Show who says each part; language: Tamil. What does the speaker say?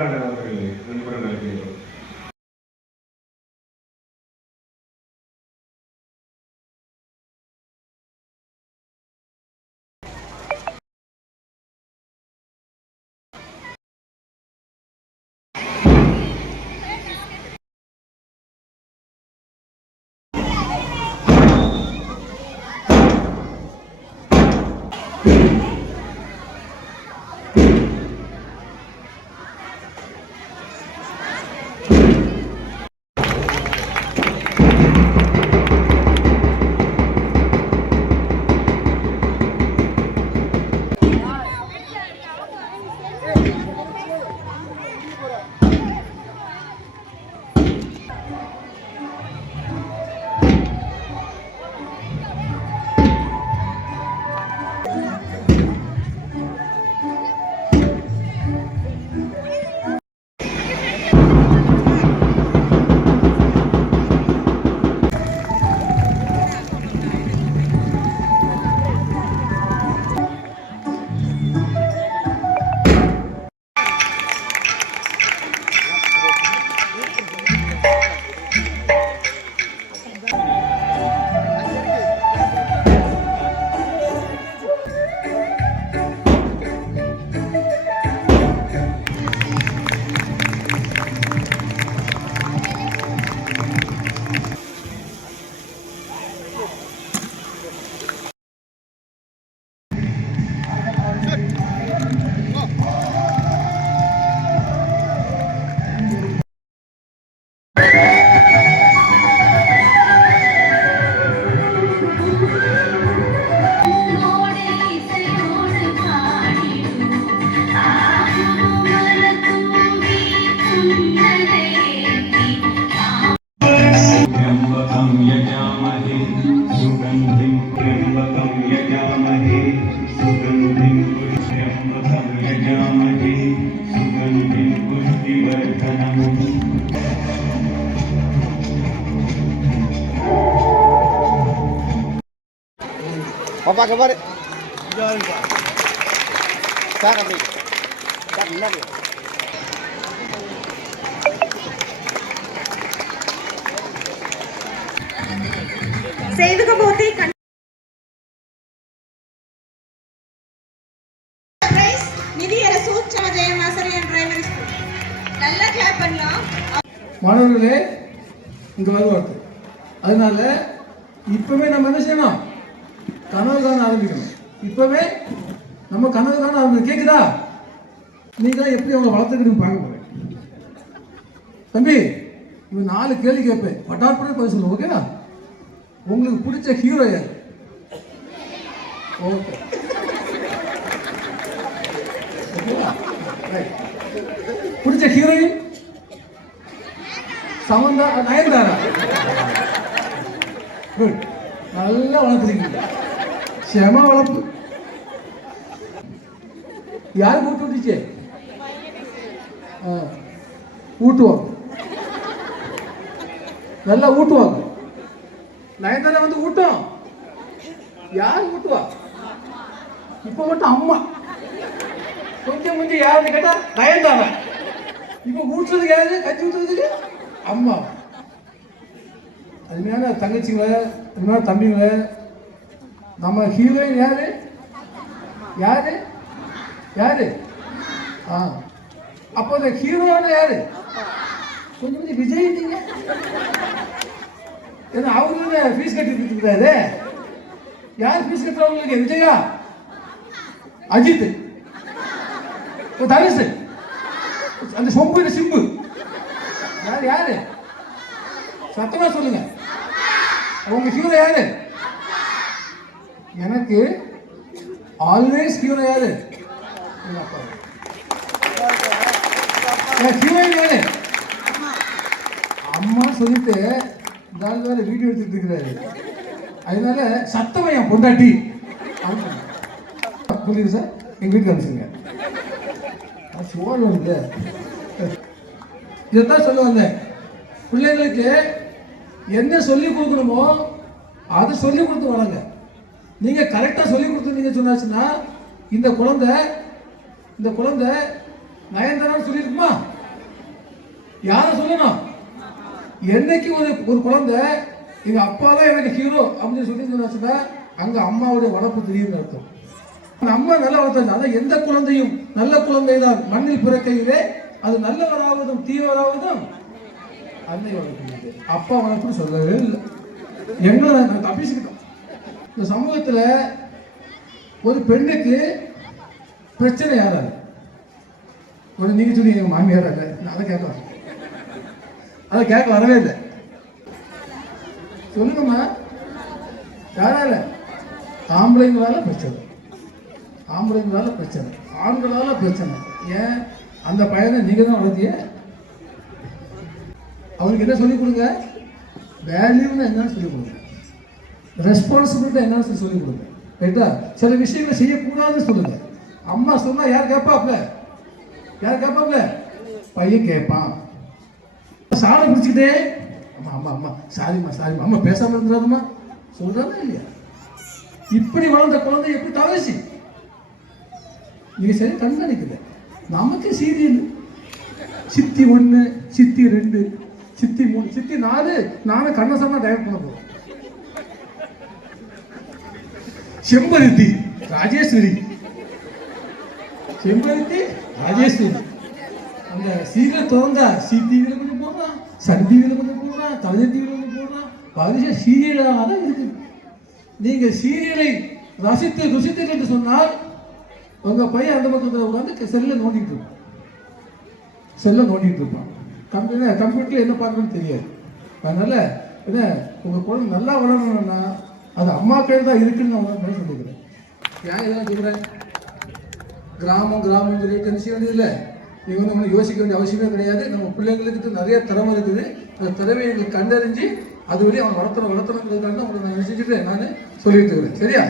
Speaker 1: ಸರ್ಕಾರಗಳವರು பாப்பாக்க பாரு சார் அப்படி சார் முன்னாடி
Speaker 2: செய்துகபோதே கண்
Speaker 3: மாணவர்களே இங்கே வருவார்கள். அதனால இப்பவே நம்ம என்ன செய்யணும்? கனவு தான் ஆரம்பிக்கணும். இப்பவே நம்ம கனவு காண ஆரம்பிக்கணும். கேக்குதா? தான் எப்படி அவங்க வளர்த்துக்கிட்டு பார்க்க போறேன். தம்பி இவன் நாலு கேள்வி கேட்பேன். பட்டாற்பட பதில் சொல்லுவோம் ஓகேவா உங்களுக்கு பிடிச்ச ஹீரோ யார்? ஓகே பிடிச்ச ஹீரோயின் சமந்தா நயன்தாரா? குட் நல்லா வளர்த்துருக்கீங்க. செம வளர்ப்பு யார் கூட்டு விட்டுச்சு ஆ, ஊட்டுவாங்க நல்லா ஊட்டுவாங்க நயன்தாரா வந்து ஊட்டும் யார் ஊட்டுவா இப்ப மட்டும் அம்மா கொஞ்சம் கொஞ்சம் யாருன்னு கேட்டா நயன்தாரா இப்ப ஊற்றுறதுக்கு யாரு கஞ்சி ஊற்றுறதுக்கு அம்மா அதுமையான தங்கச்சிங்களை அதுமாதிரி தம்பிங்கள நம்ம ஹீரோயின் யாரு? யாரு? யாரு? ஆ. அப்போ இந்த ஹீரோன்னு யாரு? கொஞ்சம் கொஞ்சம் விஜய் நீங்க ஏன்னா அவரு ஃபீஸ் கட்டிட்டு இருக்காரு யார் ஃபீஸ் கட்டுறவங்களுக்கு விஜயா? அஜித். ஓ, தனுஷ். அந்த சொம்பு சிம்பு. யார் யாரு? சத்தமா சொல்லுங்க. உங்க ஹீரோ யாரு? எனக்கு ஆல்வேஸ் ஹீரோ யாரு? ஹீரோயின் யாரு? அம்மா சொல்லிட்டு இந்த ஆள் வேற வீடியோ எடுத்துட்டு இருக்கிறாரு. அதனால சத்தமா என் பொண்டாட்டி. புரியுது சார் எங்க வீட்டுக்கு அனுப்பிச்சுங்க சோழ வருது இதைத்தான் சொல்ல வந்தேன். பிள்ளைங்களுக்கு என்ன சொல்லி கொடுக்கணுமோ அதை சொல்லி கொடுத்து வராங்க. நீங்க கரெக்டா சொல்லி கொடுத்துருந்தீங்க சொன்னாச்சுன்னா இந்த குழந்தை இந்த குழந்தை நயன்தாரான்னு சொல்லியிருக்குமா? யாரை சொல்லணும்? என்னைக்கு ஒரு ஒரு குழந்தை எங்க அப்பா தான் எனக்கு ஹீரோ அப்படின்னு சொல்லி சொன்னாச்சுன்னா அங்க அம்மாவுடைய வளர்ப்பு தெரியுதுன்னு அர்த்தம் அம்மா நல்ல வளர்த்தாங்க அதான் எந்த குழந்தையும் நல்ல குழந்தை தான் மண்ணில் பிறக்கையிலே அது நல்லவராவதும் தீவராவதும் அன்னை வளர்ப்பு அப்பா வளர்ப்புன்னு சொல்லவே இல்லை. எங்களை நாங்கள் தப்பிச்சுக்கிட்டோம் இந்த சமூகத்தில் ஒரு பெண்ணுக்கு பிரச்சனை யாராரு ஒரு நீங்க சொன்னீங்க எங்க மாமியார் நான் அதை கேட்க அதை கேட்க வரவே இல்லை. சொல்லுங்கம்மா. யாரால ஆம்பளைங்களால பிரச்சனை. ஆம்பளைங்களால பிரச்சனை. ஆண்களால பிரச்சனை. ஏன்? அந்த பையனை நீங்க தான் வளர்த்திய? அவனுக்கு என்ன சொல்லிக் கொடுங்க? வேல்யூன்னு என்னன்னு சொல்லிக் கொடுங்க. ரெஸ்பான்சிபிலிட்டி என்னன்னு சொல்லி கொடுங்க. ரைட்டா சில விஷயங்களை செய்யக்கூடாதுன்னு சொல்லுங்க. அம்மா சொன்னா யார் கேட்பாப்ல யார் கேட்பாப்ல பையன் கேட்பான் சாலை பிடிச்சிக்கிட்டே அம்மா அம்மா அம்மா சாரிம்மா சாரிம்மா. அம்மா பேசாமல் இருந்தாருமா சொல்றானா இல்லையா? இப்படி வளர்ந்த குழந்தை எப்படி தவறிச்சு நீங்க சரி கண்காணிக்கல. நமக்கு சீரியல் சித்தி ஒன்று சித்தி ரெண்டு சித்தி மூணு சித்தி நாலு. நானும் கண்ணசமா டைரக்ட் பண்ண போறோம். செம்பருத்தி ராஜேஸ்வரி. செம்பருத்தி ராஜேஸ்வரி. அந்த சீக்கிரம் திறந்தா சி டிவியில் கொஞ்சம் போடுறான் சன் டிவியில் கொஞ்சம் போடுறான் தமிழ் டிவியில் கொஞ்சம் போடுறான் பரிச சீரியலாக தான் இருக்கு நீங்கள் சீரியலை ரசித்து ருசித்து என்று சொன்னால் உங்கள் பையன் அந்த பக்கத்தில் உட்காந்து செல்லை நோண்டிட்டு இருப்பான். செல்லை நோண்டிட்டு இருப்பான். கம்ப்யூட்டர் கம்ப்யூட்டரில் என்ன பார்க்கணும்னு தெரியாது. அதனால் என்ன உங்கள் குழந்தை நல்லா வளரணும்னா அது அம்மா பேர் தான் இருக்குன்னு நான் உங்களுக்கு சொல்லிக்கிறேன் ஏன் இதெல்லாம் சொல்கிறேன் கிராமம் கிராமம் சொல்லி கன்சி செய்ய வேண்டியதில்லை நீங்கள் வந்து ஒண்ணும் யோசிக்க வேண்டிய அவசியமே கிடையாது. நம்ம பிள்ளைங்களுக்கு நிறைய திறமை இருக்குது. அந்த திறமையை எங்களுக்கு கண்டறிஞ்சு அது வழி அவன் வளர்த்தணும் வளர்த்தணுங்கிறதுக்காக தான் உங்களை நான் நினைச்சிட்டு நான் சொல்லிட்டு இருக்கிறேன். சரியா?